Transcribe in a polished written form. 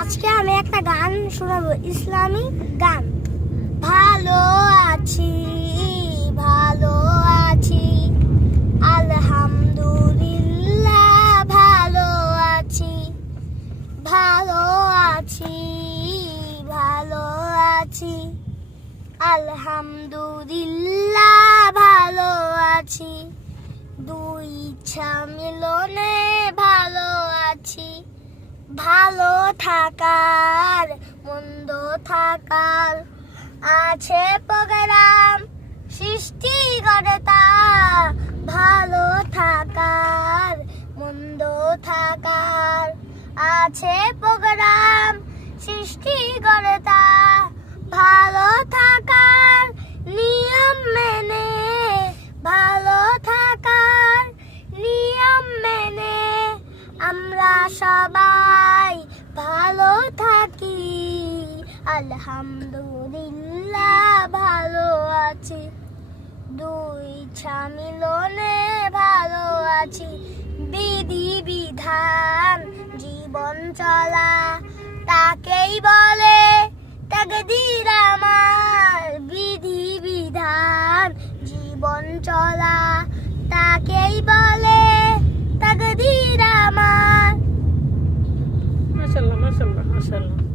আজকে আমি একটা গান শোনাবো, ইসলামিক গান। ভালো আছি, ভালো আছি, আলহামদুলিল্লাহ ভালো আছি, ভালো আছি, ভালো আছি, আলহামদুলিল্লাহ ভালো আছি। দুই ইচ্ছা মিলনে ভালো আছি। ভালো থাকার মন্দ থাকার আছে প্রোগ্রাম সৃষ্টিকর্তা। ভালো থাকার মন্দ থাকার আছে প্রোগ্রাম সৃষ্টিকর্তা। ভালো থাকার নিয়ম মেনে, ভালো থাকার নিয়ম মেনে আমরা সবাই ভালো থাকি। আলহামদুলিল্লাহ ভালো আছি। দুই ইচ্ছা মিলনে ভালো আছি। বিধি বিধান জীবন চলা তাকেই বলে তাকদীর আমার। বিধি বিধান জীবন চলা তাকেই বলে তাকদীর আমার। মাশাআল্লাহ, মাশাআল্লাহ, মাশাআল্লাহ।